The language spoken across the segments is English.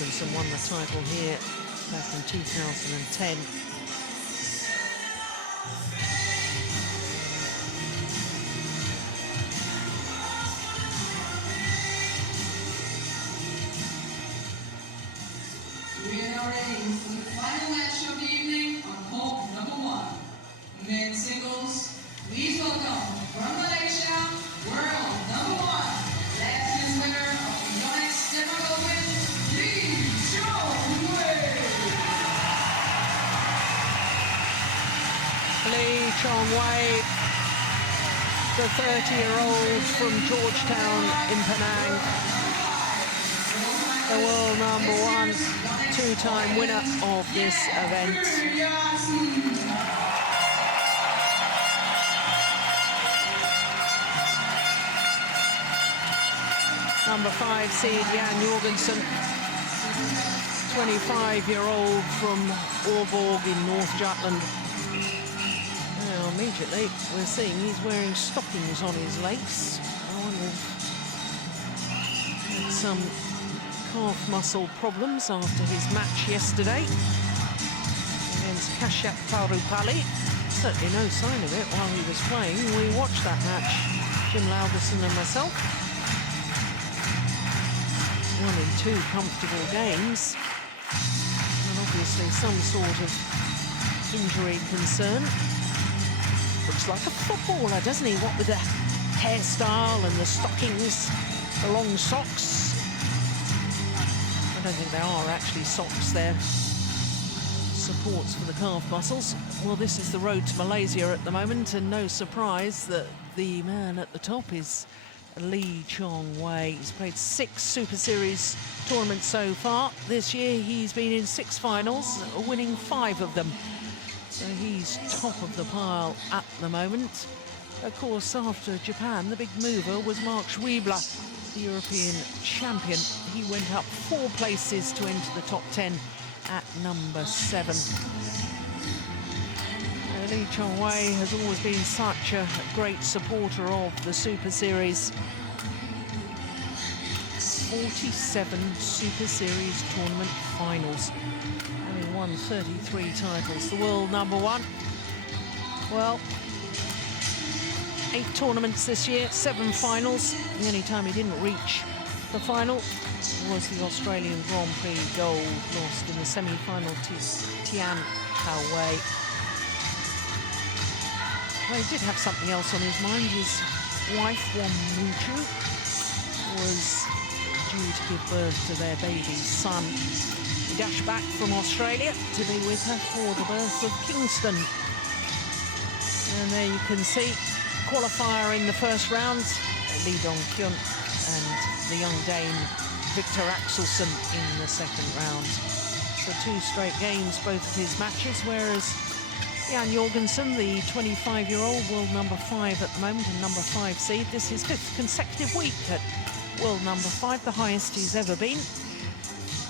Jorgensen won the title here back in 2010. We are ready for the final match of the evening on court number 1. Men's singles, please welcome from Malaysia, world number 1, last year's winner of the Yonex Denmark Open, Chong Wei. Chong Wei, the 30-year-old from Georgetown in Penang, the world number 1, two-time winner of this event. Number 5 seed Jan Jorgensen, 25-year-old from Aalborg in North Jutland. Now immediately we're seeing he's wearing stockings on his legs. I wonder if he had some calf muscle problems after his match yesterday against Kashyap Parupalli. Certainly no sign of it while he was playing. We watched that match, Jim Lauderson and myself. 1 in 2 comfortable games, and obviously some sort of injury concern. Looks like a footballer, doesn't he? What with the hairstyle and the stockings, the long socks. I don't think they are actually socks, they're supports for the calf muscles. Well, this is the road to Malaysia at the moment, and no surprise that the man at the top is Chong Wei. He's played 6 Super Series tournaments so far. This year he's been in 6 finals, winning 5 of them. So he's top of the pile at the moment. Of course, after Japan, the big mover was Mark Schwiebler, the European champion. He went up 4 places to enter the top 10 at number 7. Chong Wei has always been such a great supporter of the Super Series. 47 Super Series tournament finals, having won 33 titles. The world number 1. Well, 8 tournaments this year, 7 finals. The only time he didn't reach the final was the Australian Grand Prix gold, lost in the semi-final to Tian Hao-Wei. Well, he did have something else on his mind. His wife, Won Muchu, was due to give birth to their baby son. He dashed back from Australia to be with her for the birth of Kingston. And there you can see, qualifier in the first round, Lee Dong-kyun, and the young Dane Victor Axelsen in the second round. So 2 straight games, both of his matches, whereas Jan Jorgensen, the 25-year-old, world number 5 at the moment and number 5 seed. This is his 5th consecutive week at world number 5, the highest he's ever been.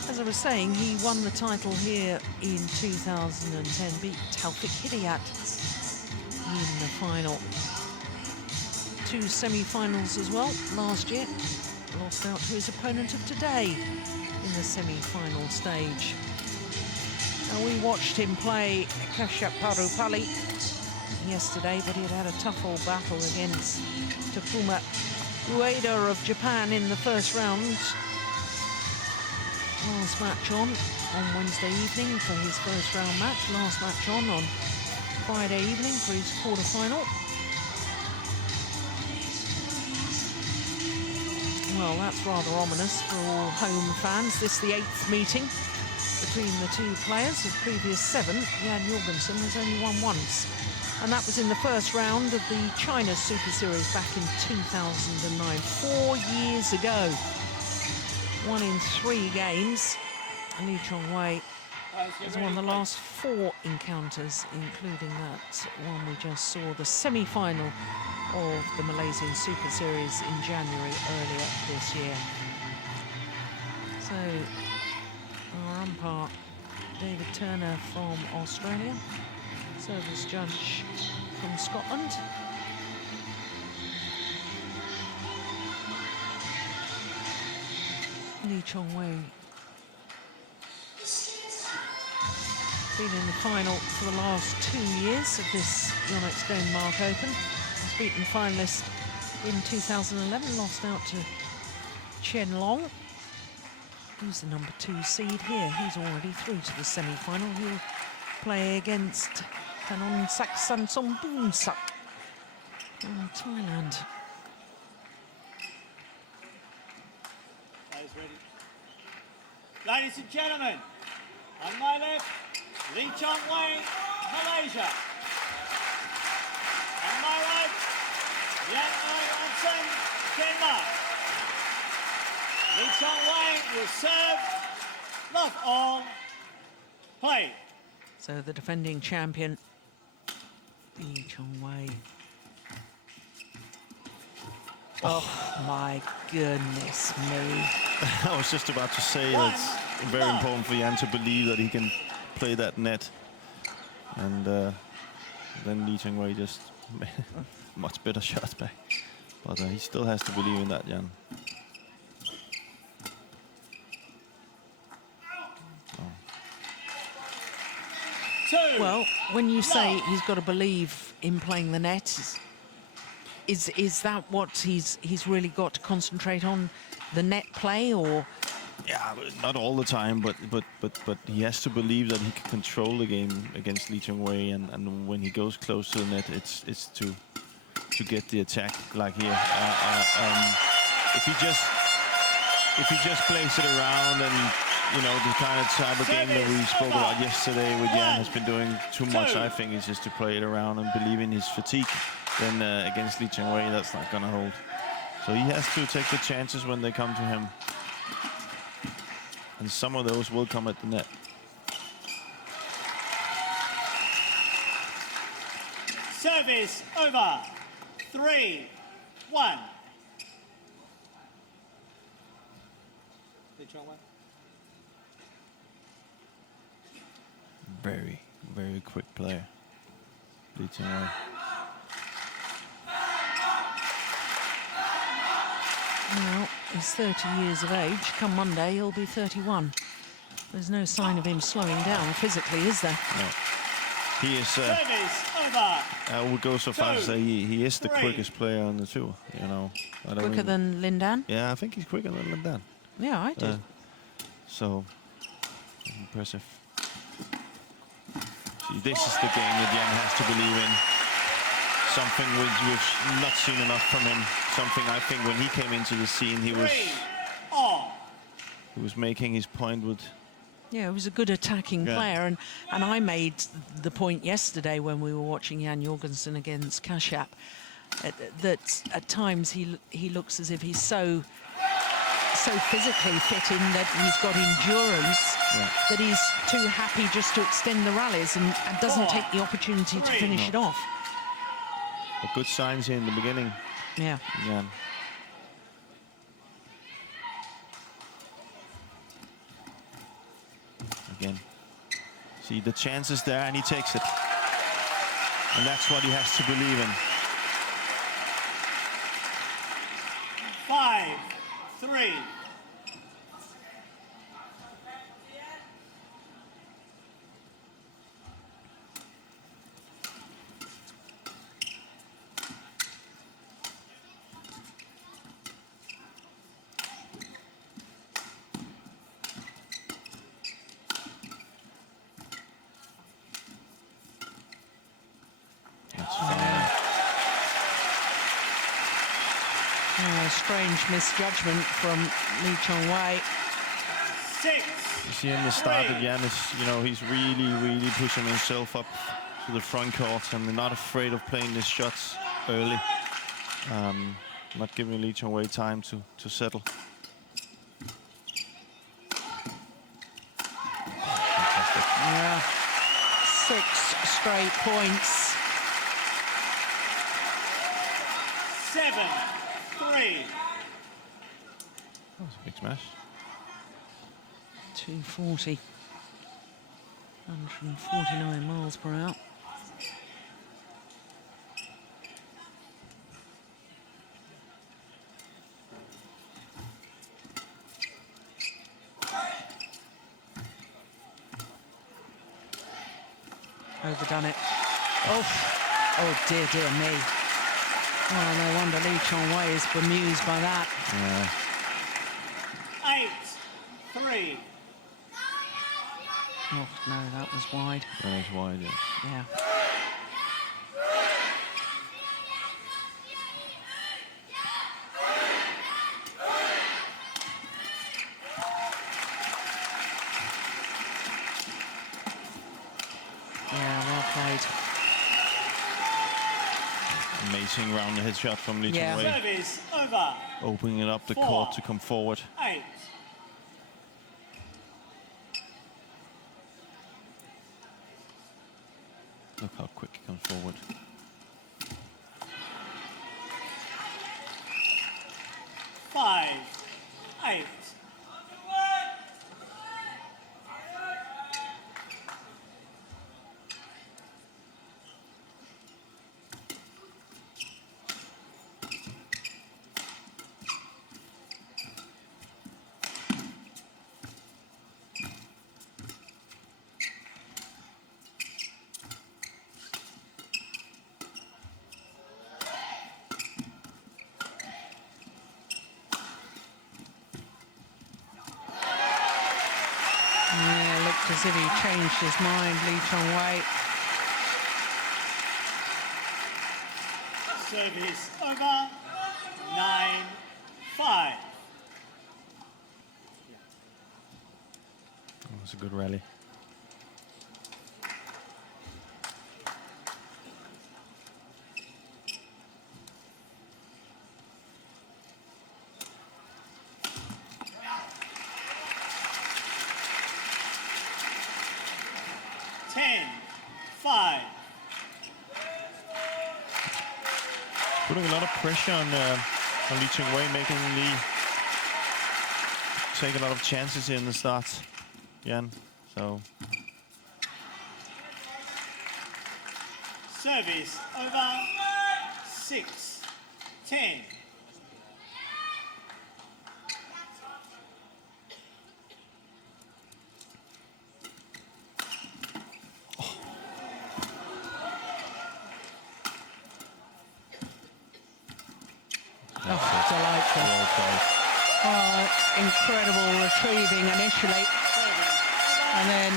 As I was saying, he won the title here in 2010, beat Taufik Hidayat in the final. 2 semi-finals as well last year. Lost out to his opponent of today in the semi-final stage. Now, we watched him play Kashyap Parupalli yesterday, but he had a tough old battle against Takuma Ueda of Japan in the first round. Last match on Wednesday evening for his first round match. Last match on Friday evening for his quarter-final. Well, that's rather ominous for all home fans. This is the 8th meeting between the 2 players. Of previous 7, Jan Jorgensen has only won once, and that was in the first round of the China Super Series back in 2009, 4 years ago. 1 in 3 games. Chong Wei has won the last 4 encounters, including that one we just saw, the semi-final of the Malaysian Super Series in January earlier this year. So our umpire, David Turner from Australia, service judge from Scotland. Chong Wei been in the final for the last 2 years of this Yonex Denmark Open. He's beaten the finalist in 2011, lost out to Chen Long, who's the number 2 seed here. He's already through to the semi-final. He'll play against Panon Saksamsongboonsak from Thailand. Ladies and gentlemen, on my left, Chong Wei, Malaysia. On my right, Jorgensen, Denmark. Chong Wei will serve, love all, play. So the defending champion, Chong Wei. Oh my goodness me. I was just about to say it's very important for Jan to believe that he can play that net. And then Chong Wei just much better shots back. But he still has to believe in that, Jan. Well, when you say he's got to believe in playing the net, is that what he's really got to concentrate on, the net play, or? Yeah, not all the time, but he has to believe that he can control the game against Chong Wei, and when he goes close to the net, it's to get the attack like here. If he just plays it around and, you know, the kind of type of game that we spoke about yesterday with Jan has been doing too much, I think, is just to play it around and believe in his fatigue. Then against Chong Wei, that's not going to hold. So he has to take the chances when they come to him. And some of those will come at the net. Service over. 3-1. Very, very quick player, Chong Wei. Well, he's 30 years of age. Come Monday, he'll be 31. There's no sign of him slowing down physically, is there? No. He is, I would go so far to say he is the quickest player on the tour, you know. Quicker than Lindan? Yeah, I think he's quicker than Lindan. Yeah, I do. So, impressive. See, this is the game that Jan has to believe in. Something we've not seen enough from him. Something I think when he came into the scene, he was making his point with. Yeah, he was a good attacking player, and I made the point yesterday when we were watching Jan Jorgensen against Kashap that at times he looks as if he's so physically fit in that he's got endurance, that he's too happy just to extend the rallies and doesn't take the opportunity to finish it off. But good signs here in the beginning. Yeah. Again, see the chances there, and he takes it. And that's what he has to believe in. 5-3. Strange misjudgment from Chong Wei. 6. You see in the start that Jan is, you know, he's really pushing himself up to the front court, and they're not afraid of playing his shots early. Not giving Chong Wei time to settle. Fantastic. Yeah. 6 straight points. 7-3. That was a big smash. 240. 149 miles per hour. Overdone it. Oh, oh dear, dear me. Oh, no wonder Lee Chong Wei is bemused by that. Yeah. 8-3. Oh, no, that was wide. That was wide, yeah. Yeah. Yeah, well played. Amazing round head shot from Lee Yeah. Chong Wei. Service over. Opening up the 4. court to come forward. 8. Look how quick he comes forward. 5-8. Yeah, looked as if he changed his mind, Lee Chong Wei. Service over. 9-5. That was a good rally. Putting a lot of pressure on Lee Chong Wei, making Lee take a lot of chances here in the start, Jan. So Service over. 6-10. Oh, delightful. well played. Oh, incredible retrieving initially. And then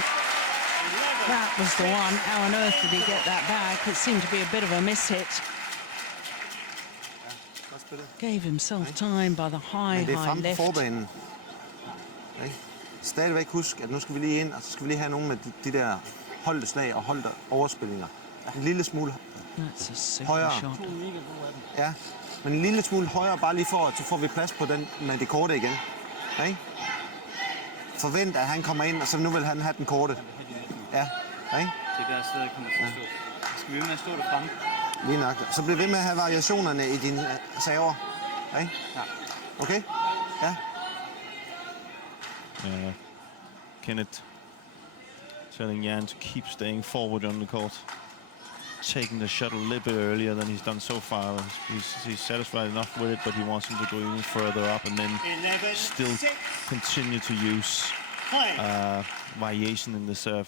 that was the one. How on earth did he get that back? It seemed to be a bit of a miss-hit. Gave himself time by the high, Men det er high fremme på left. forbanen. Okay. Stadigvæk husk, at nu skal vi lige ind, og så skal vi lige have nogle med de der holdte slag og holdte overspillinger. En lille smule That's a super højere. shot. Ja, men en lille smule højere, bare lige for, at så får vi plads på den med det korte igen. Okay? Forvent, at han kommer ind, og så nu vil han have den korte. Ja, okay? Det er der sted, jeg kommer til at stå. Skal vi ved med at stå der fremme? Lige nok. Så bliv ved med at have variationerne i dine server. Okay? Ja. Okay? Ja. Kenneth telling Jan to keep staying forward on the court. Taking the shot a little bit earlier than he's done so far. He's satisfied enough with it, but he wants him to go even further up and then still continue to use variation in the serve.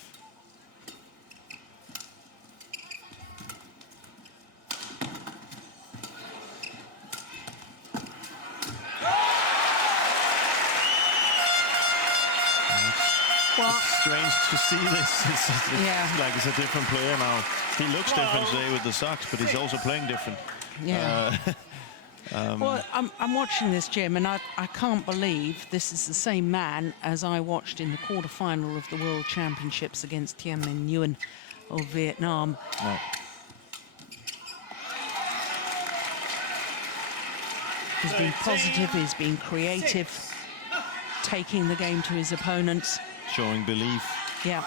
It's strange to see this. It's like it's a different player now. He looks different today with the socks, but he's also playing different. Yeah. Well, I'm watching this, Jim, and I can't believe this is the same man as I watched in the quarterfinal of the World Championships against Tien Minh Nguyen of Vietnam. No. He's been positive, he's been creative, taking the game to his opponents. Showing belief. Yeah.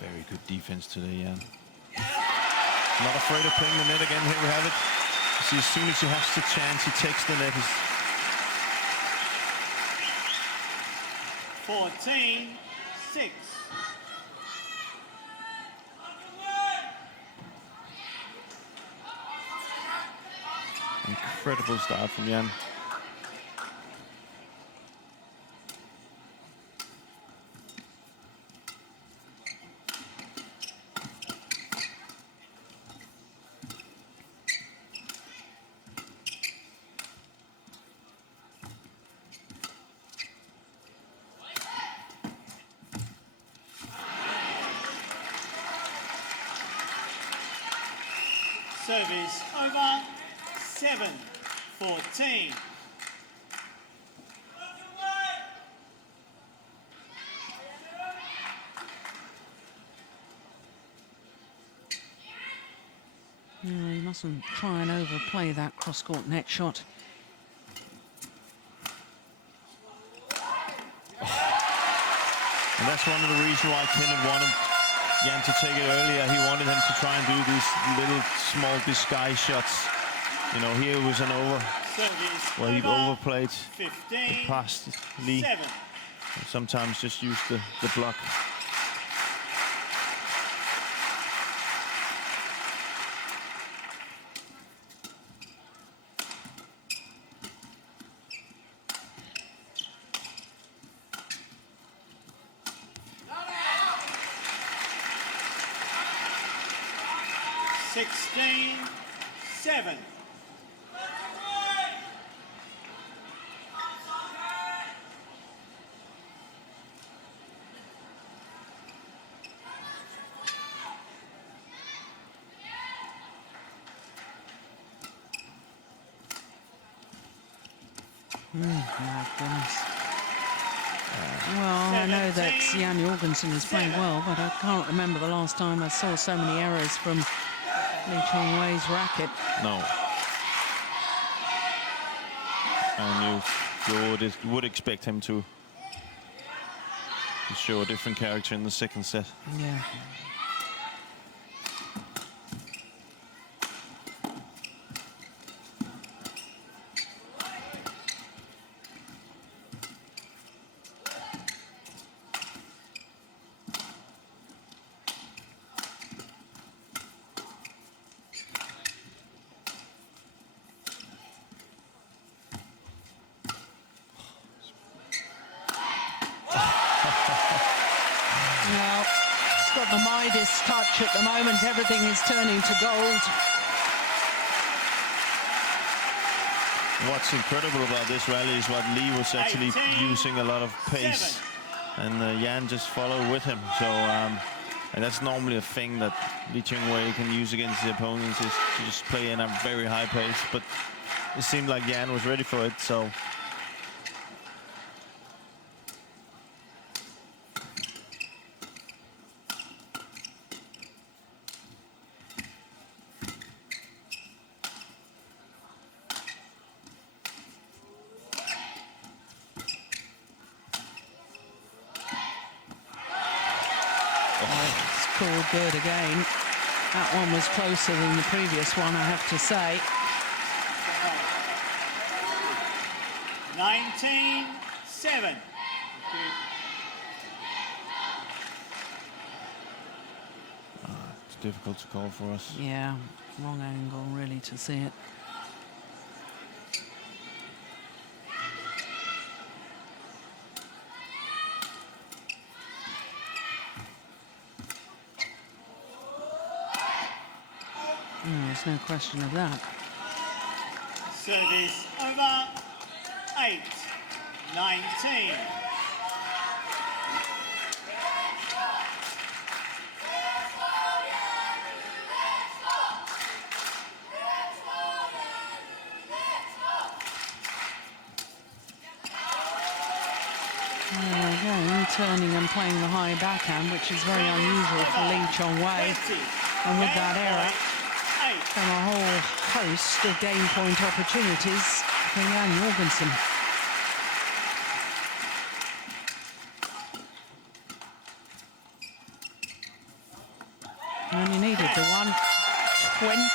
Very good defense today, Jan. Not afraid of playing the net again. Here we have it. See, as soon as he has the chance, he takes the net. 14-6. Incredible start from Jan. Service over, 7-14. No, you mustn't try and overplay that cross-court net shot. And that's one of the reasons why Kenneth wanted Jan to take it earlier. He wanted him to try and do these little small disguise shots. You know, here was an where he overplayed, passed Lee. Sometimes just used the block. Seven. My goodness. Well, I know that Jan Jorgensen is playing well, but I can't remember the last time I saw so many errors from Lee Chong Wei's racket. No. And you would expect him to show a different character in the second set. Yeah. The Midas touch at the moment, everything is turning to gold. What's incredible about this rally is what Lee was actually using a lot of pace, and Jan just followed with him. So, and that's normally a thing that Lee Chong Wei can use against the opponents, is to just play in a very high pace. But it seemed like Jan was ready for it, so. Good again. That one was closer than the previous one, I have to say. 19-7. It's difficult to call for us. Yeah, wrong angle really to see it. There's no question of that. Service over, 8-19. Again, turning and playing the high backhand, which is very unusual for Lee Chong Wei. And with that error, come a whole host of game point opportunities for Jan Jorgensen. And he needed the one. 21-8.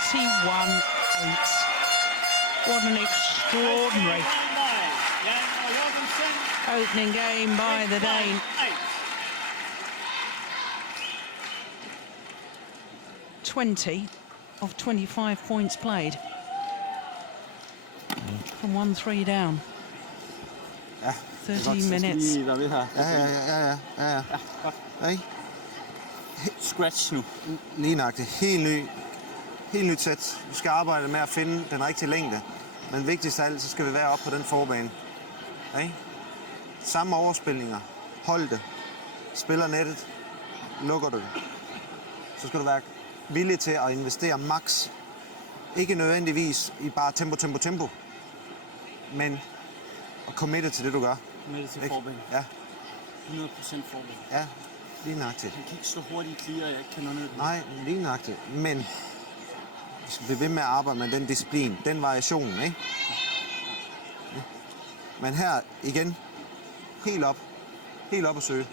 What an extraordinary opening game by the Dane. 20 of 25 points played. from 1-3 down. Ja, 13 minutes. Lige være ved her. ja. Ikke? Scratch nu. Lige nøjagtigt. Helt nyt sæt. Vi skal arbejde med at finde den rigtige længde. Men vigtigst af alt, så skal vi være oppe på den forbane. Ikke? Samme overspilninger. Hold det. Spiller nettet. Lukker du det. Så skal du være villig til at investere max. Ikke nødvendigvis i bare tempo. Men at committe til det, du gør. Med det til Ikke? forbane. Ja, 100% forbane. ja. Lige nøjagtigt. Han kan ikke slå hurtigt clear, jeg ikke kan nå ned. Nej, lige nøjagtigt. Men vi skal blive ved med at arbejde med den disciplin, den variation, ikke? Ja. Men her igen, helt op at søge.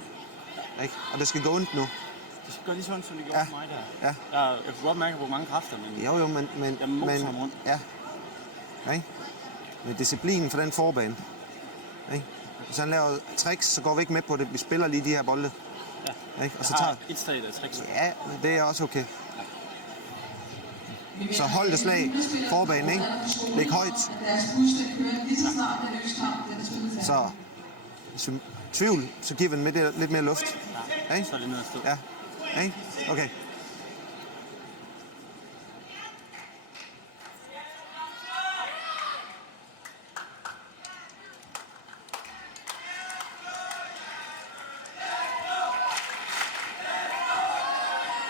Ikke? Og det skal gå ondt nu. Det skal gøre lige sådan, som det gjorde for mig der. Ja. Jeg kunne godt mærke, hvor mange kræfter, men Jo, men jeg moser ham rundt. ja. Ikke? Med disciplinen for den forbane. Ikke? Hvis han laver tricks, så går vi ikke med på det. Vi spiller lige de her bolde. Ja. Ikke? Og så Jeg tager... har et slag af tricks. Ja, men det er også okay. Så hold det slag, forbanen, ikke? Læg højt. Deres bus skal køre lige så snart den nye kamp, den er spillet færdig. Så hvis vi er i tvivl, så giver vi den lidt mere luft. Ikke? Så er det ned at stå. Ja. Ikke? Okay.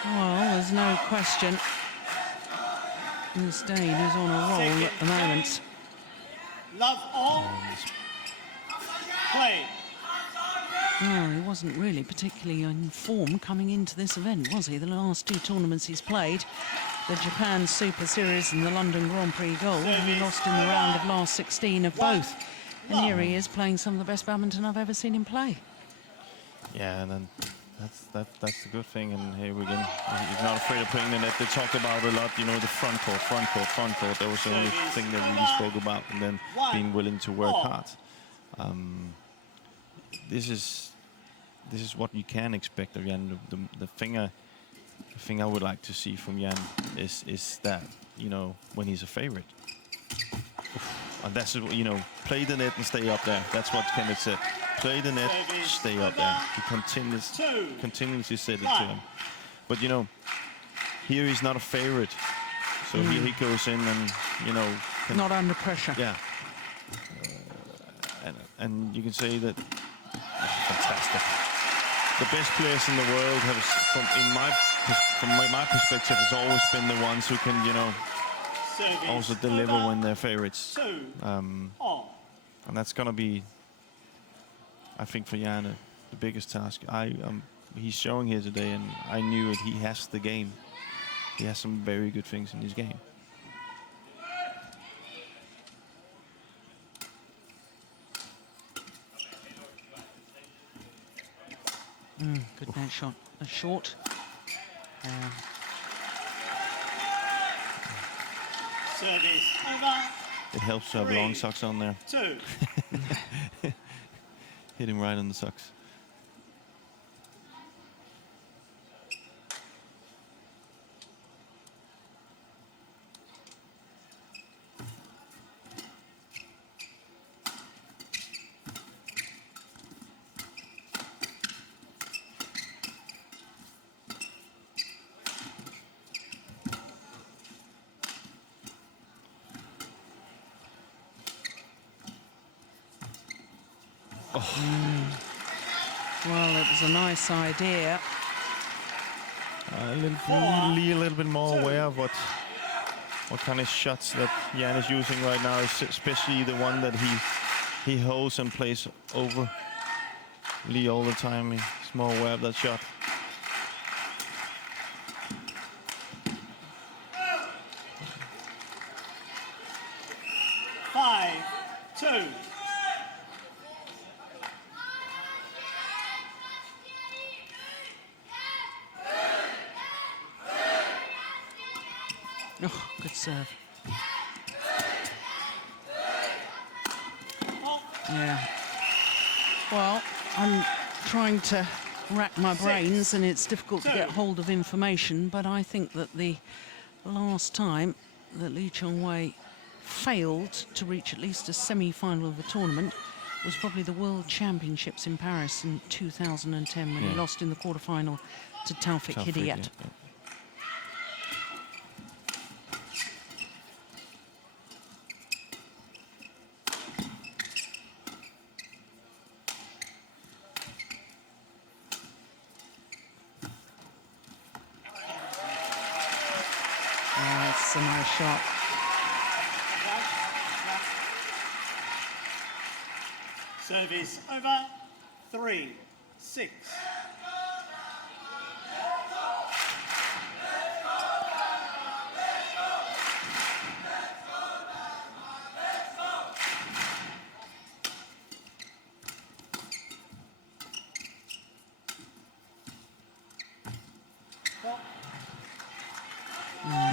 Well, there's no question. This Dane is on a roll at the moment. Love all. Play. Well, he wasn't really particularly in form coming into this event, was he? The last two tournaments he's played, the Japan Super Series and the London Grand Prix Gold, and he lost in the round of last 16 of both. And here he is playing some of the best badminton I've ever seen him play. Yeah, and then that's the good thing. And here again, he's not afraid of playing the net. They talked about a lot, you know, the front court. That was the only thing that really spoke about, and then being willing to work hard. This is what you can expect of Jan. The thing I would like to see from Jan is that, you know, when he's a favorite. And that's, you know, play the net and stay up there. That's what Kenneth said. Play the net, stay up there. He continuously said it to him. But, you know, here he's not a favorite. So here he goes in and, you know... Not under pressure. Yeah. And you can say that... Fantastic. The best players in the world have, from my perspective, has always been the ones who can, you know, also deliver when they're favorites. And that's gonna be, I think, for Jan the biggest task. He's showing here today, and I knew it. He has the game. He has some very good things in his game. Good net shot. A short. Service over. It helps to have long socks on there. 2. Hit him right on the socks. Well, it was a nice idea. A little bit more aware of what kind of shots that Jan is using right now, especially the one that he holds and plays over Lee all the time. He's more aware of that shot. Five, 2. Oh, good serve. Yeah. Well, I'm trying to rack my brains, and it's difficult to get hold of information, but I think that the last time that Chong Wei failed to reach at least a semi-final of the tournament was probably the World Championships in Paris in 2010 when he lost in the quarterfinal to Taufik Hidayat. That's a nice shot. Service over. 3-6.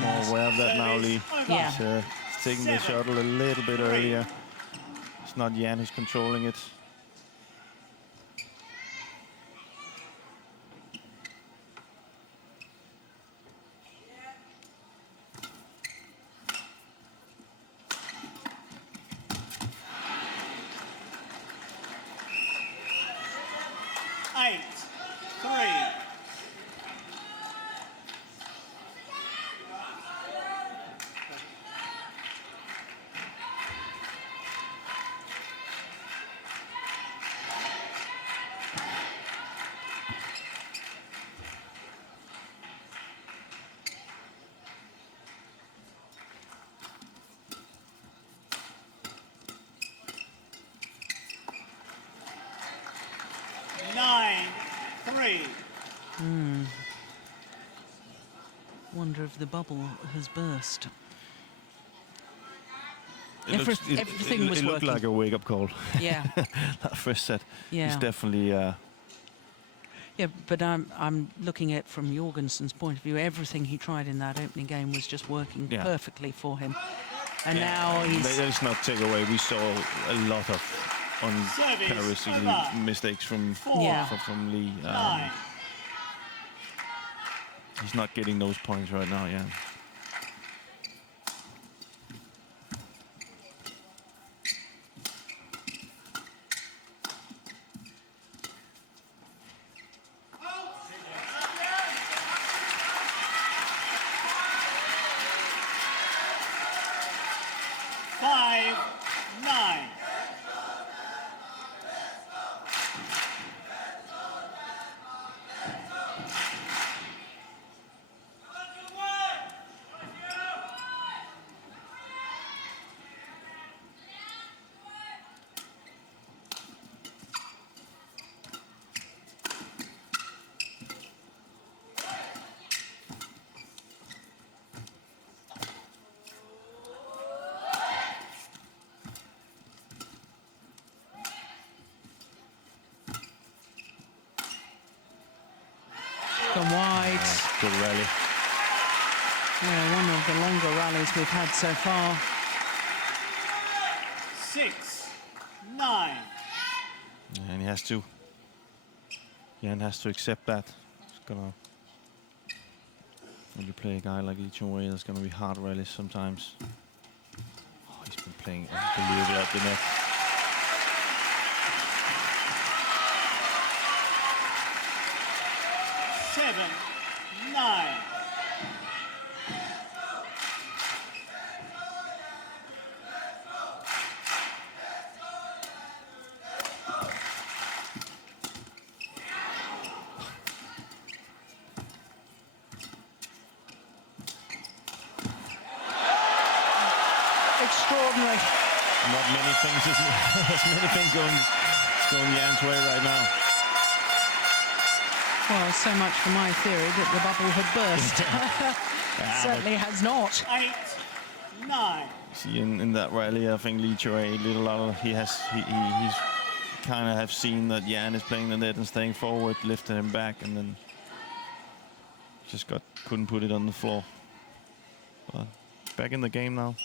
More aware of that now, Lee. Yeah. He's taking the shuttle a little bit earlier. It's not Jan who's controlling it. Wonder if the bubble has burst. It Everything was working. looked like a wake-up call. Yeah. That first set. Yeah. He's definitely... Yeah, but I'm looking at from Jorgensen's point of view, everything he tried in that opening game was just working perfectly for him. And now he's... Let's not take away. We saw a lot of uncharacteristic mistakes from Lee. He's not getting those points right now, yeah. Gone wide. Good rally. Yeah, one of the longer rallies we've had so far. 6-9. And he has to. Jan has to accept that. It's gonna. When you play a guy like Chong Wei, there's gonna be hard rallies sometimes. Oh, he's been playing unbelievably at the net. Extraordinary. Not many things, isn't it? There's many things going Jan's way right now. Well, so much for my theory that the bubble had burst. Certainly has not. 8-9. See, in that rally, I think Lee Choi, he's kind of have seen that Jan is playing the net and staying forward, lifted him back, and then just couldn't put it on the floor. But back in the game now.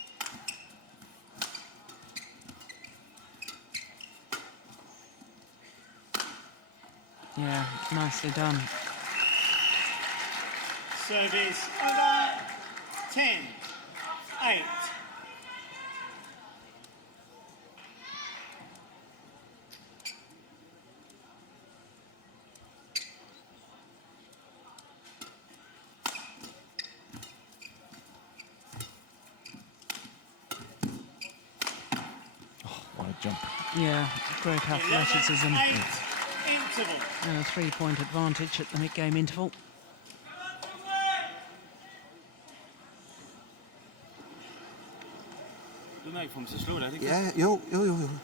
Yeah, nicely done. Service over. 10-8. jump. Yeah, great 11-8 athleticism interval. and a 3-point advantage at the mid-game interval. Du når ikke få dem til at slå det, er det ikke? Ja, jo,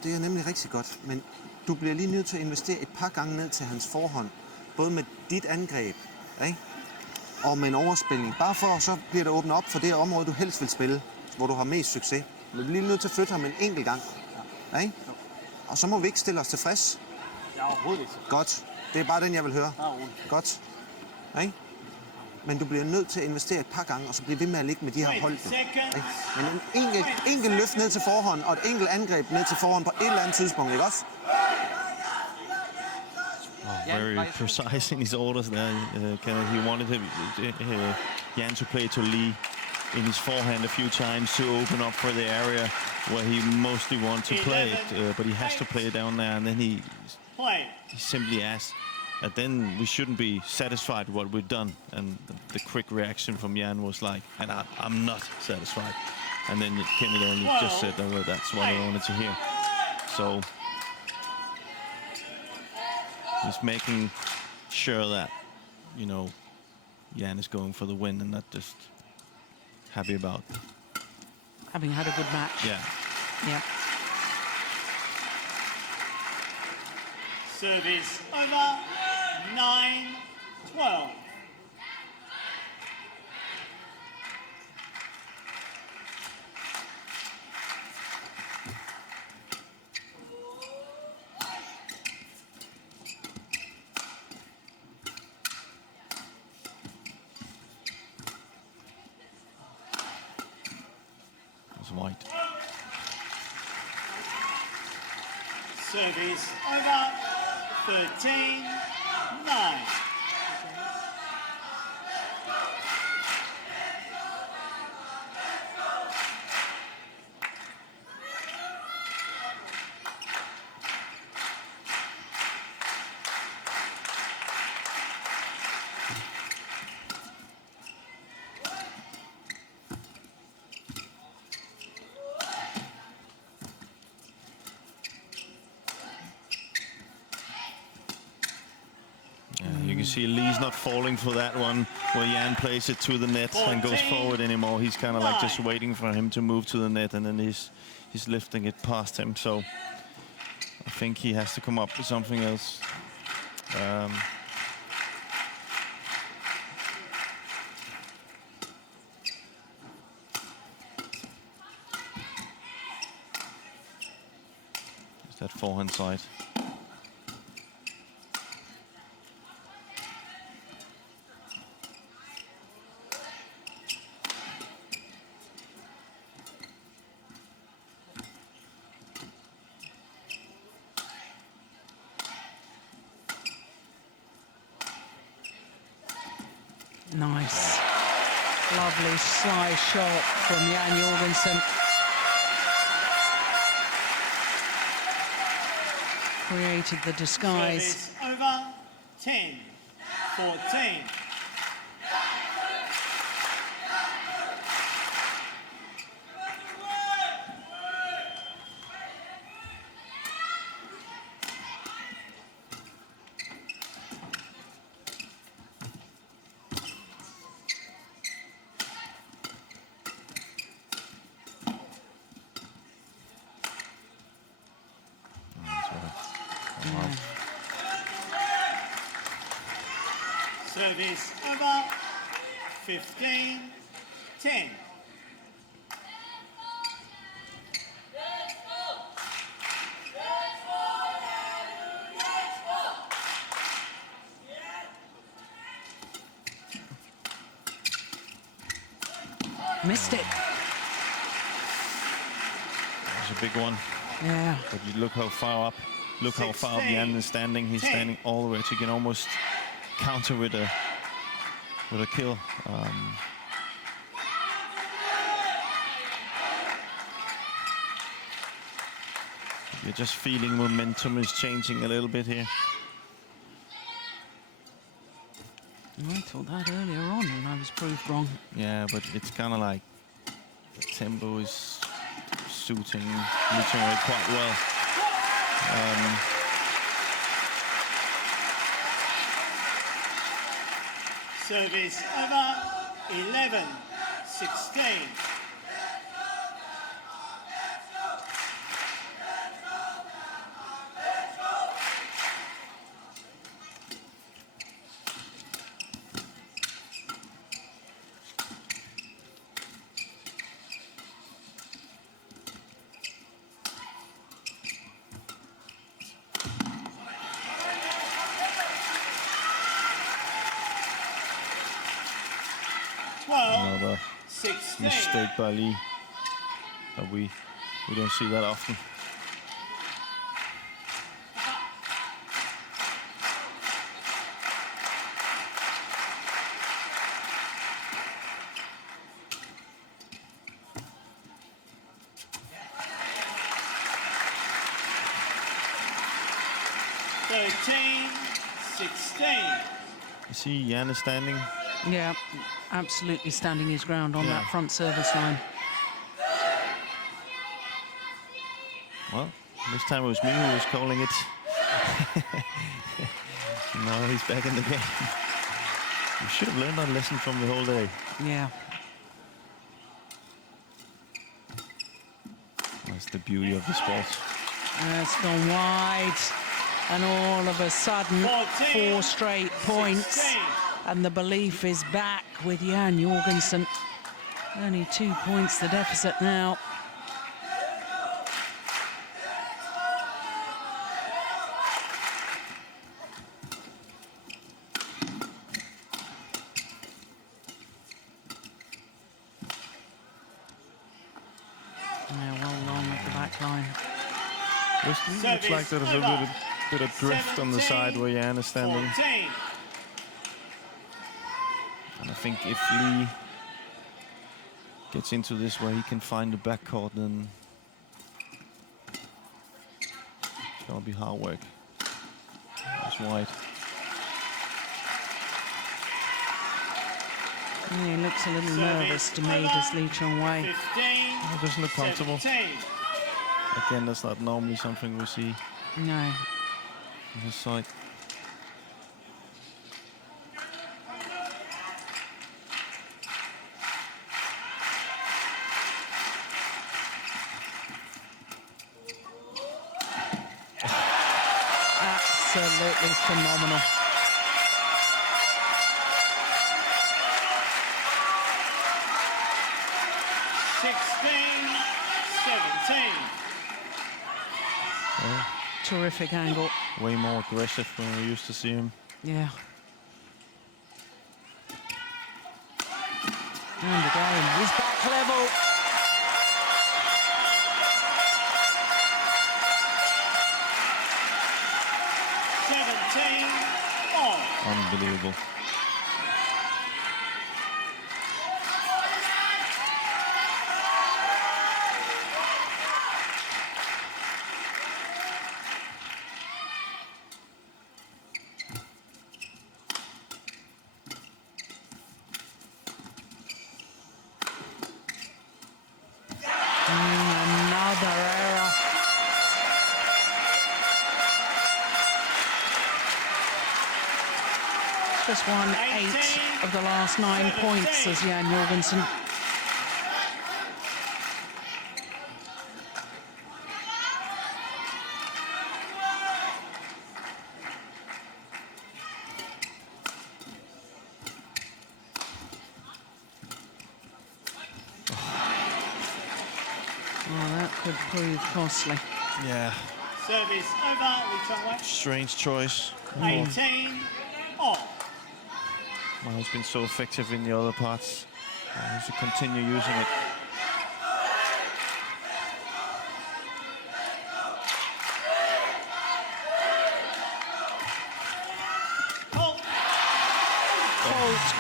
det er nemlig rigtig godt. Men du bliver lige nødt til at investere et par gange ned til hans forhånd. Både med dit angreb, ikke? Og med en overspilning. Bare for, så bliver det åbnet op for det område, du helst vil spille, hvor du har mest succes. Men du bliver lige nødt til at flytte ham en enkelt gang. Ikke? Og så må vi ikke stille os tilfreds. Ja, overhovedet ikke. Godt. Det er bare den, jeg vil høre. Ja, roligt. Godt. Ikke? Men du bliver nødt til at investere et par gange, og så bliver ved med at ligge med de her hold. Ikke? Men en enkelt løft ned til forhånd, og et enkelt angreb ned til forhånd på et eller andet tidspunkt, ikke også? Very precise in his orders there. He wanted Jan to play to Lee in his forehand a few times to open up for the area where he mostly wants to play it, but he has to play it down there, and then he simply asked. And then we shouldn't be satisfied with what we've done. And the quick reaction from Jan was like, and I'm not satisfied. And then Kennedy only just said, oh, well, that's what I wanted to hear. So he's making sure that, you know, Jan is going for the win and not just happy about Having had a good match. Yeah. Yeah. Service over. 9-12. It's white. Service over. 13-9. You can see Lee's not falling for that one where Jan plays it to the net and goes forward anymore. He's kind of like just waiting for him to move to the net, and then he's lifting it past him. So I think he has to come up with something else. It's that forehand side. Nice. Lovely slice shot from Jan Jorgensen. Created the disguise. Service over. 10-14. Service over. 15-10. Missed it. It's a big one. Yeah. But you look how far up. Look how far up Jan is standing. He's standing all the way, so you can almost counter with a kill. You're just feeling momentum is changing a little bit here. I thought that earlier on and I was proved wrong. Yeah, but it's kind of like the tempo is suiting Lee Chong Wei quite well. Service over, 11-16. Another 16. mistake by Lee. But we don't see that often. You see Jan is standing. Yeah, absolutely standing his ground on that front service line. Well, this time it was me who was calling it. Now he's back in the game. You should have learned that lesson from the whole day. Yeah. That's the beauty of the sport. It's gone wide. And all of a sudden, 4 straight points. 16. And the belief is back with Jan Jorgensen. Only 2 points the deficit now. Yeah, well long at the back line. Looks like there's a bit of drift on the side where Jan is standing. 14. And I think if Lee gets into this where he can find the backcourt, then it's gonna be hard work. That's wide. Yeah, he looks a little nervous to me, does Lee Chong Wei. 15. It doesn't look comfortable. 17. Again, that's not normally something we see No. on his side. Absolutely phenomenal. Terrific angle. Way more aggressive than we used to see him. Yeah. And again, he's back level. Unbelievable. Another error. Just won 8 of the last 9 points as Jan Jorgensen. Oh, that could prove costly. Yeah. Service over, Lee Chong Wei. Strange choice. 18 all. Well, he's been so effective in the other parts. He should continue using it.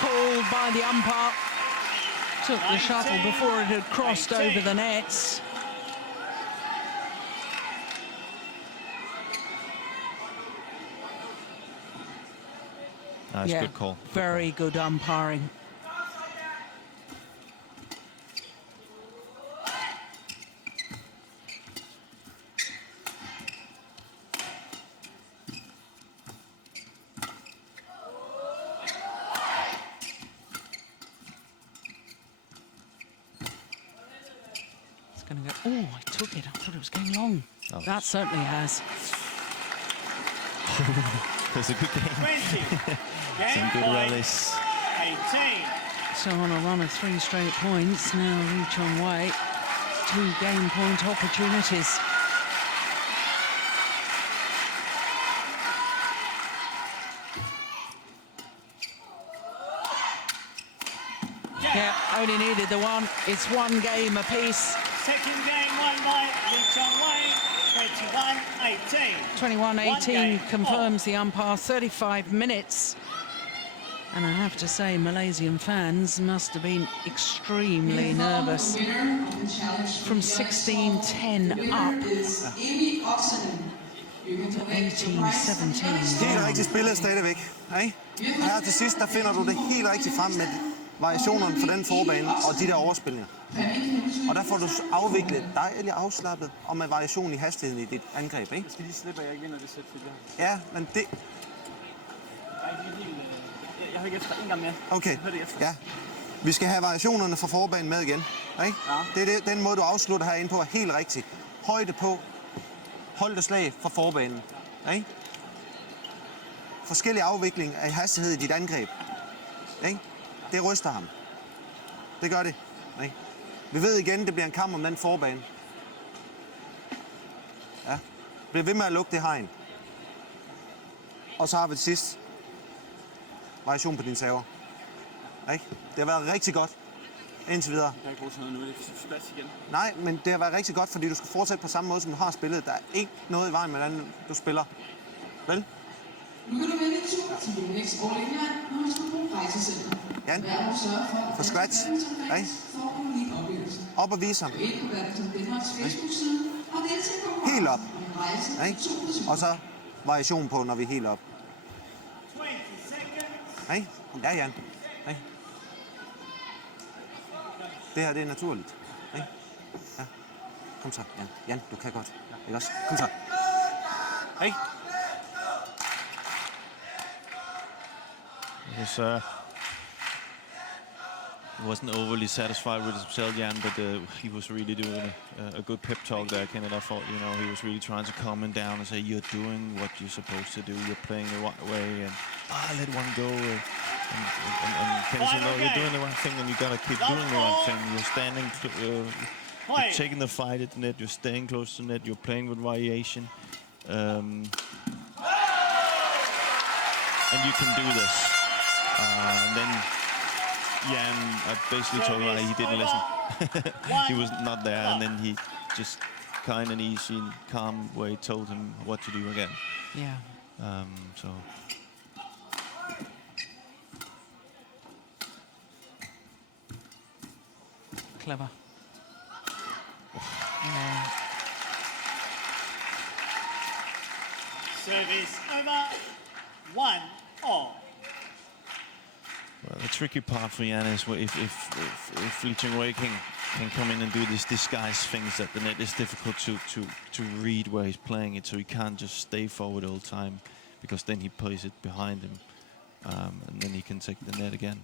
Called by the umpire. Took the shuttle before it had crossed over the nets. Nice, good call. Very good umpiring. Oh, I took it. I thought it was going long. Oh. That certainly has. That's a good game. 20. Some Game good point. rallies. 18. So on a run of 3 straight points, now Lee Chong Wei, 2 game point opportunities. Yeah, only needed the one. It's 1 game apiece. Second game won by Lee Chong Wei, 21-18. 21-18 confirms the umpire, 35 minutes. And I have to say, Malaysian fans must have been extremely nervous. From 16-10 up to 18-17. Helt rigtigt spillet stadigvæk. Ikke? Her til sidst, der finder du det helt rigtigt frem med variationerne for den forbane og de der overspilninger. Og der får du afviklet dejligt afslappet og med variation i hastigheden i dit angreb. Ikke? Jeg skal lige slippe, at jeg ikke vinder det sæt, fordi Ja, men det... jeg har ikke efter en gang mere. Okay, Hør det efter. ja. Vi skal have variationerne fra forbanen med igen. Ikke? Ja. Det er den måde, du afslutter herinde på, er helt rigtigt. Højde på, hold det slag fra forbanen. Ikke? Forskellig afvikling af hastighed i dit angreb. Ikke? Det ryster ham. Det gør det. Ikke? Vi ved igen, det bliver en kamp om den forbane. Ja. Bliv ved med at lukke det hegn. Og så har vi til sidst variation på dine server. Ikke? Det har været rigtig godt indtil videre. Jeg kan ikke bruge sådan noget nu, det er splads igen. Nej, men det har været rigtig godt, fordi du skal fortsætte på samme måde, som du har spillet. Der er ikke noget i vejen med, hvordan du spiller. Vel? Nu kan du vælge en tur til Yonex All England, når man skal bruge rejsecenter. Jan, Hver år sørger for, at for scratch. Ikke? får en unik oplevelse. Op og vise ham. Gå ind på Badminton Danmarks Facebook-side og deltag på Helt op. en rejse Ikke? til 2 personer. Og så variation på, når vi er helt op. 20 seconds. Ikke? Ja, Jan. Ikke? Det her, det er naturligt. Ikke? Ja. Kom så, Jan. Jan, du kan godt. Ikke også? Kom så. Ikke? He wasn't overly satisfied with himself, Jan, but he was really doing a good pep talk there, Kenneth. I thought, you know, he was really trying to calm him down and say, you're doing what you're supposed to do. You're playing the right way, and let one go. And Kenneth said, no, you're doing the right thing, and you got to keep doing the right thing. You're standing, you're taking the fight at the net, you're staying close to the net, you're playing with variation. And you can do this. And then Jan, I basically told him he didn't listen. He was not there, and then he just kind and easy and calm way told him what to do again. Yeah. So Clever. Yeah. Service over. 1-all. well, the tricky part for Jan is if Lee Chong Wei can come in and do these disguise things at the net, it's difficult to read where he's playing it, so he can't just stay forward all the time, because then he plays it behind him, and then he can take the net again.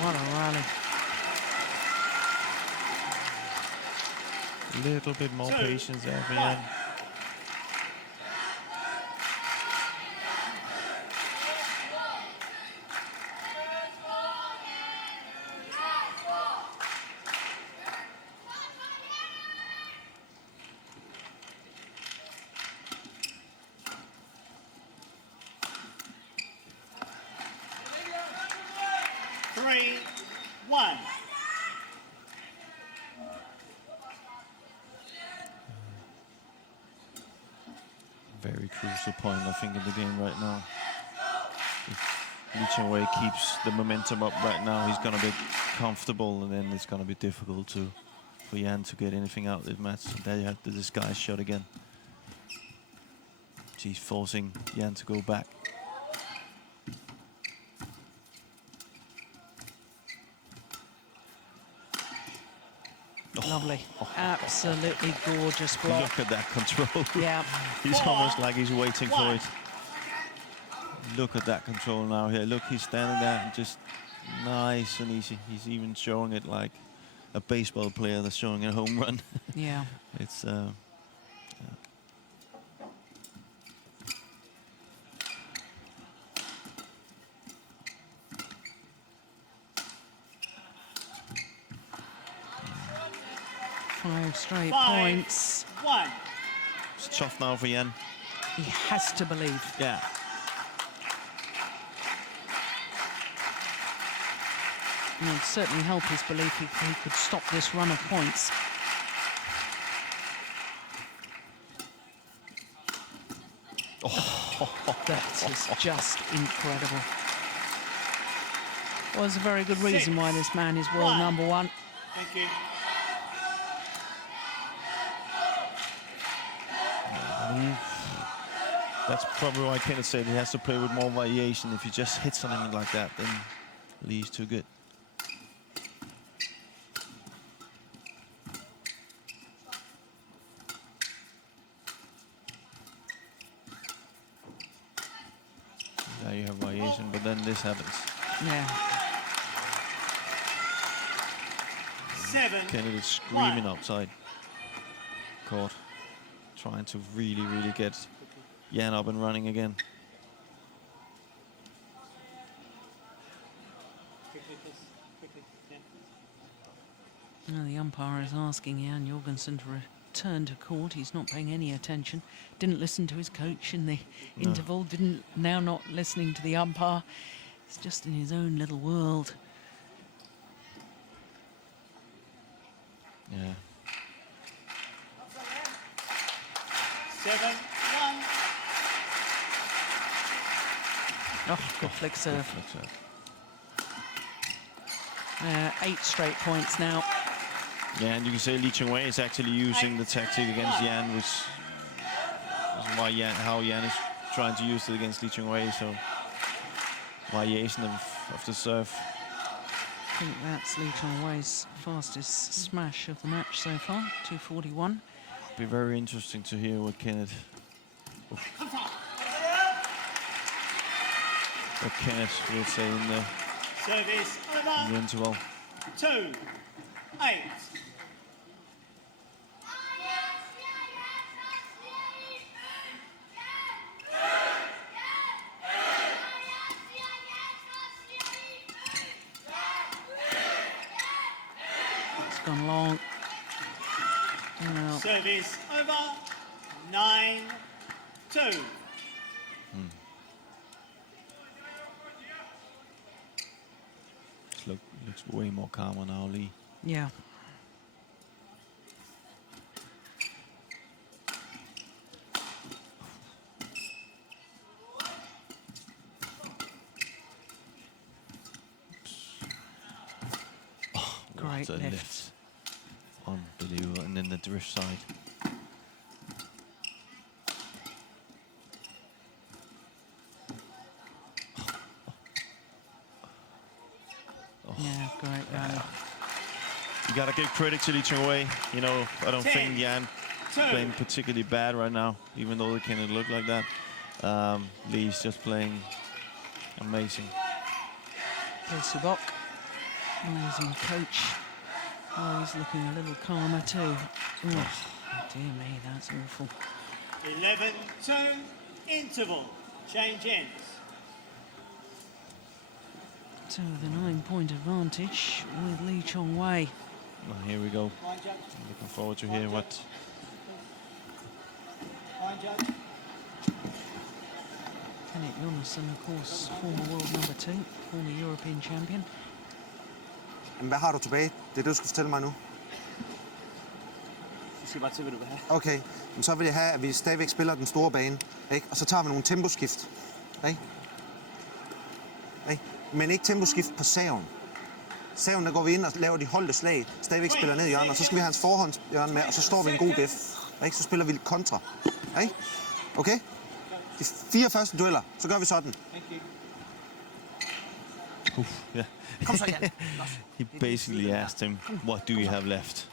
What a rally. A little bit more 2, patience there for 1. Jan. Three, 1. Very crucial point, I think, in the game right now. If Lee Chong Wei keeps the momentum up right now, he's going to be comfortable, and then it's going to be difficult for Jan to get anything out of this match. And there you have the disguise shot again. He's forcing Jan to go back. lovely. Absolutely gorgeous block. Look at that control. Yeah. He's almost like he's waiting for it. Look at that control now here. Look, he's standing there and just nice and easy. He's even showing it like a baseball player that's showing a home run. Yeah. It's 5 straight points. 1. It's tough now for Jan. He has to believe. Yeah. It would certainly help his belief if he could stop this run of points. That is just incredible. Well, there's a very good reason why this man is world number 1. Thank you. That's probably why Kenneth said he has to play with more variation. If you just hit something like that, then Lee's too good. Now you have variation, but then this happens. Yeah. 7. Kenneth is screaming outside court, trying to really get Jan up and running again. Now the umpire is asking Jan Jorgensen to return to court. He's not paying any attention. Didn't listen to his coach in the interval. Now not listening to the umpire. He's just in his own little world. Yeah. 7. 1. Oh, good flick serve. 8 straight points now. Yeah, and you can say Lee Chong Wei is actually using the tactic against Jan, which is why how Jan is trying to use it against Lee Chong Wei. So variation of the serve. I think that's Lee Chong Wei's fastest smash of the match so far, 241. Be very interesting to hear what Kenneth will say in the Service over. interval. 2. 8. It's gone long. Well, Service over. 9. 2. Looks way more calmer now, Lee. yeah. Great What a lift. Unbelievable. And then the drift side. Yeah, great rally. You gotta give credit to Lee Chong Wei. You know, I don't think Jan playing particularly bad right now, even though they can look like that. Lee's just playing amazing. Subok, amazing coach. Oh, he's looking a little calmer too. Oh, dear me, that's awful. 11-2. Interval. Change ends. So the 9-point advantage with Lee Chong Wei. Well, here we go. Line judge. Looking forward to hear what. Line judge. Kenneth Jonassen, of course, former world number 2, former European champion. Jamen, hvad har du tilbage? Det er det, du skal fortælle mig nu. Du skal bare til, hvad du vil have. Okay, men så vil jeg have, at vi stadigvæk spiller den store bane, ikke? Og så tager vi nogle temposkift, ikke? Ikke? Men ikke temposkift på saven. Saven, der går vi ind og laver de holdte slag, stadigvæk spiller ned i hjørnet, og så skal vi have hans forhåndshjørne med, og så står vi en god def, ikke? Så spiller vi kontra, ikke? Okay? De 4 første dueller, så gør vi sådan. Yeah. Kom så, Jan. He basically asked him, what do you have left?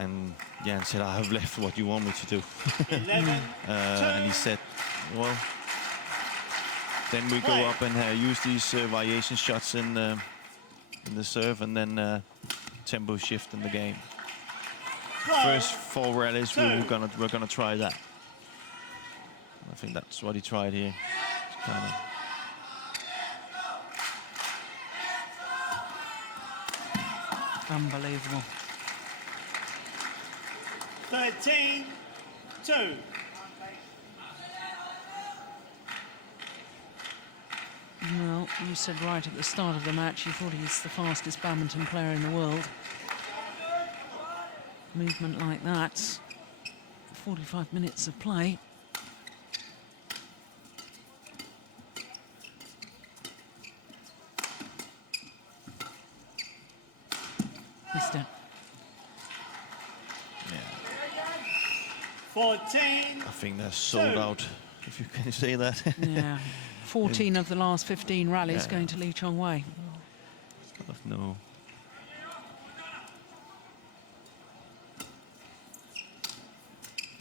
And Jan said, I have left, what you want me to do. 11, and he said, well, then we go up and use these variation shots in the serve, and then tempo shift in the game. First 4 rallies, we're gonna try that. I think that's what he tried here. Kind of. Unbelievable. 13-2. Well, you said right at the start of the match you thought he's the fastest badminton player in the world. Movement like that. 45 minutes of play. Missed it. 14. I think they're sold out, if you can say that. Yeah. 14 of the last 15 rallies going to Lee Chong Wei. No.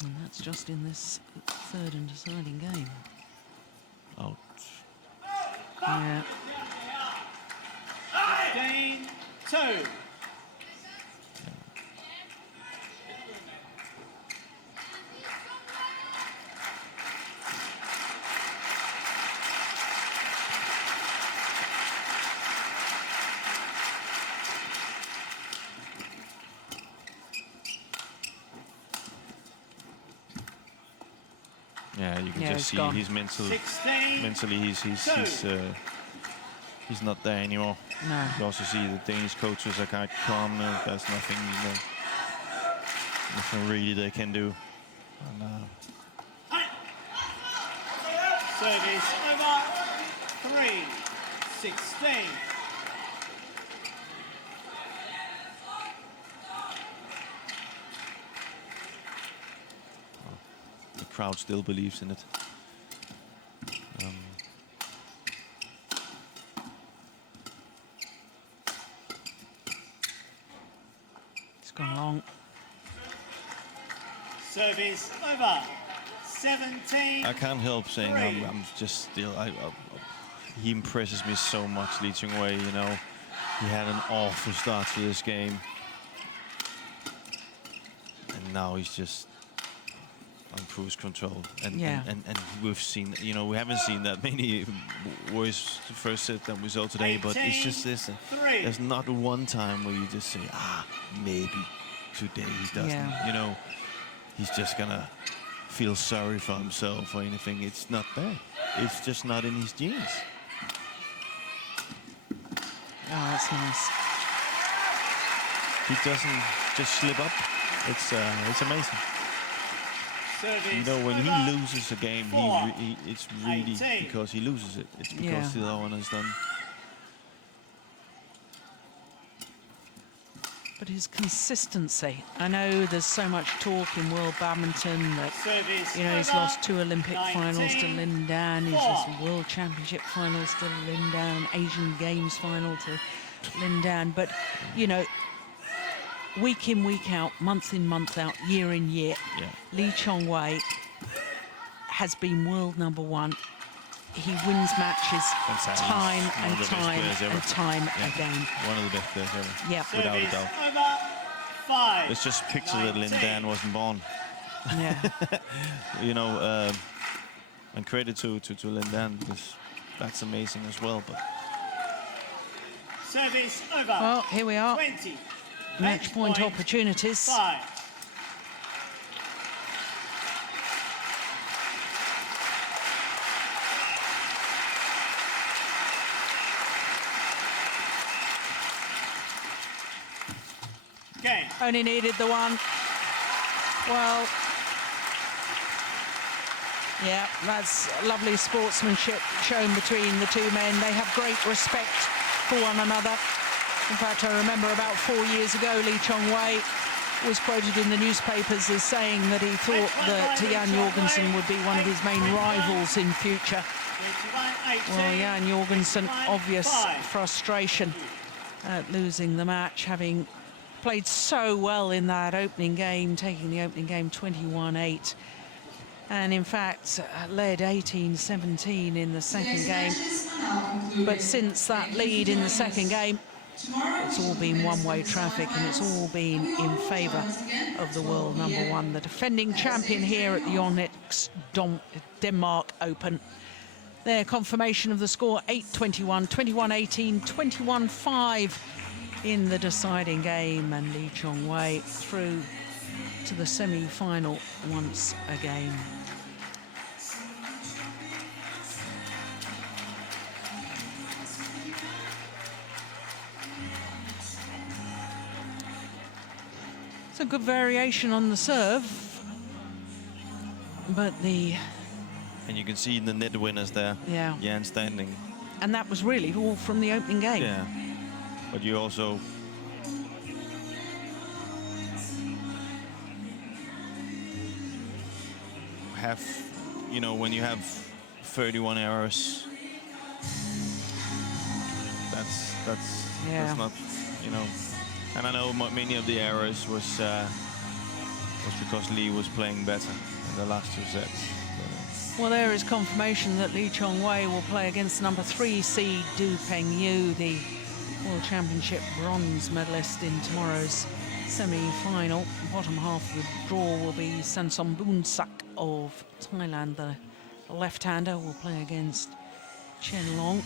And that's just in this third and deciding game. Out. Yeah. 15-2. Yeah, you can just see gone. he's mentally he's not there anymore. No. You also see the Danish coaches are quite calm. There's nothing, nothing really they can do. And, Service over. 3-16. the crowd still believes in it. It's gone long. Service over. 17. I can't help saying I'm just still. He impresses me so much, Lee Chong Wei. You know, he had an awful start to this game, and now he's just on cruise control. And we've seen, you know, we haven't seen that many worse first set than we saw today. 18, but it's just this. There's not one time where you just say, maybe today he doesn't. You know, he's just gonna feel sorry for himself or anything. It's not there. It's just not in his genes. Oh, that's nice. He doesn't just slip up. It's amazing. Service You know, when over. he loses a game, it's really 18. because he loses it. It's because the other one has done. But his consistency. I know there's so much talk in world badminton that, Service you know, he's over. lost 2 Olympic finals to 19, Lin Dan. He's lost World Championship finals to Lin Dan, Asian Games final to Lin Dan. But, you know, week in, week out, month in, month out, year in, year, Lee Chong Wei has been world #1. He wins matches time and time and time again. One of the best players ever. Yeah. Without a Service doubt. over. 5. It's just picture that Lin 19. Dan wasn't born. Yeah. You know, and credit to Lin Dan, because that's amazing as well. But Service over. Well, here we are. 20. Match point opportunities. 5. Game. Only needed the one. Well, yeah, that's lovely sportsmanship shown between the two men. They have great respect for one another. In fact, I remember about 4 years ago, Lee Chong Wei was quoted in the newspapers as saying that he thought that Jan Jorgensen would be one of his main rivals in future. 21-18. Well, Jan Jorgensen, obvious frustration at losing the match, having played so well in that opening game, taking the opening game 21-8. And in fact, led 18-17 in the second game. But since that lead in the second game, it's all been one-way traffic, and it's all been in favour of the world number one, the defending champion here at the Yonex Denmark Open. Their confirmation of the score, 8-21, 21-18, 21-5 in the deciding game, and Lee Chong Wei through to the semi-final once again. It's a good variation on the serve, but and you can see the net winners there. Yeah. Jan standing. And that was really all from the opening game. Yeah. But you also have, you know, when you have 31 errors, that's not, you know. And I know many of the errors was because Lee was playing better in the last two sets. Well, there is confirmation that Lee Chong Wei will play against number 3 seed Du Pengyu, the World Championship bronze medalist, in tomorrow's semi-final. Bottom half of the draw will be Sansom Boonsak of Thailand. The left-hander will play against Chen Long.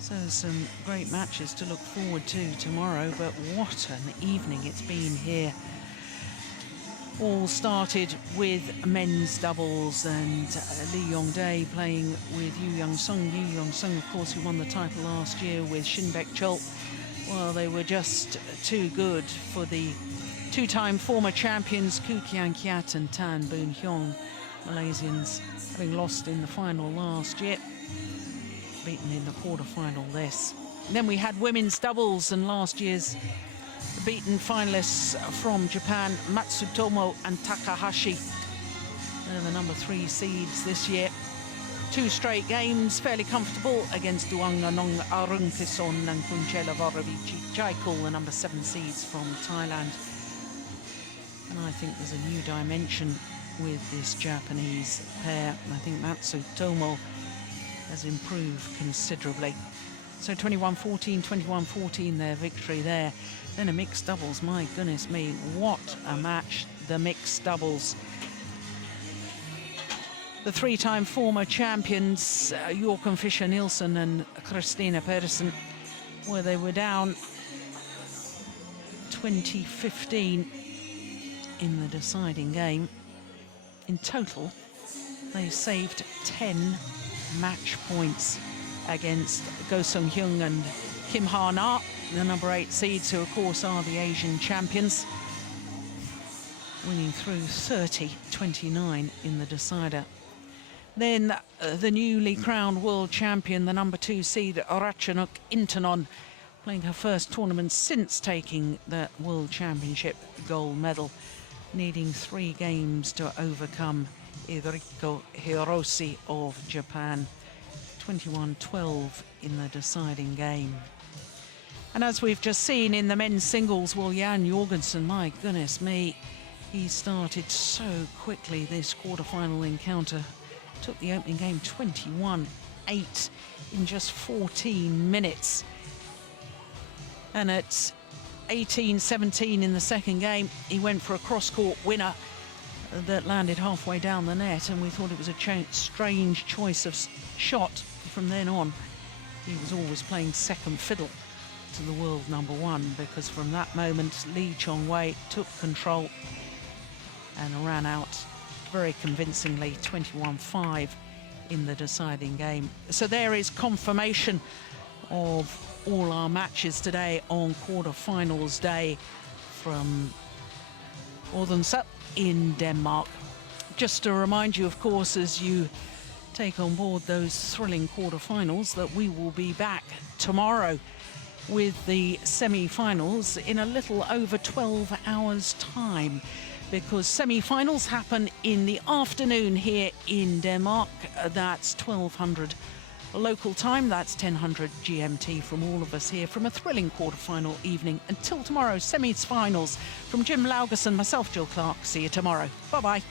So some great matches to look forward to tomorrow, but what an evening it's been here. All started with men's doubles, and Lee Yong-dae playing with Yu Young-sung. Yu Young-sung, of course, who won the title last year with Shin Baek-chul. Well, they were just too good for the two-time former champions Koo Kian-kiat and Tan Boon-hyung. Malaysians having lost in the final last year, beaten in the quarter-final this. Then we had women's doubles, and last year's beaten finalists from Japan, Matsutomo and Takahashi. They're the number 3 seeds this year. 2 straight games, fairly comfortable against Duanganong Arungkison and Kunchela Vorovici Jaikul, the number 7 seeds from Thailand. And I think there's a new dimension with this Japanese pair. I think Matsutomo has improved considerably. So 21-14, 21-14 their victory there. Then a mixed doubles, my goodness me, what a match, the mixed doubles. The 3-time former champions, Joachim Fischer-Nielsen and Christina Pedersen, where they were down 20-15 in the deciding game. In total, they saved 10 match points against Go Sung-hyun and Kim Ha-na, the number 8 seeds, who of course are the Asian champions, winning through 30-29 in the decider. Then the newly crowned world champion, the number 2 seed Ratchanok Intanon, playing her first tournament since taking the world championship gold medal, needing 3 games to overcome Enrico Hiroshi of Japan. 21-12 in the deciding game. And as we've just seen in the men's singles, well, Jan Jorgensen, my goodness me, he started so quickly this quarter-final encounter. Took the opening game 21-8 in just 14 minutes. And at 18-17 in the second game, he went for a cross-court winner that landed halfway down the net, and we thought it was a strange choice of shot. From then on, he was always playing second fiddle to the world number 1, because from that moment, Lee Chong Wei took control and ran out very convincingly, 21-5 in the deciding game. So there is confirmation of all our matches today on quarter-finals day from Odense in Denmark. Just to remind you, of course, as you take on board those thrilling quarter-finals, that we will be back tomorrow with the semi-finals in a little over 12 hours' time, because semi-finals happen in the afternoon here in Denmark. That's 1200 local time. That's 10:00 GMT from all of us here from a thrilling quarter-final evening until tomorrow's semi-finals. From Jim Laugerson, myself, Jill Clark. See you tomorrow. Bye-bye.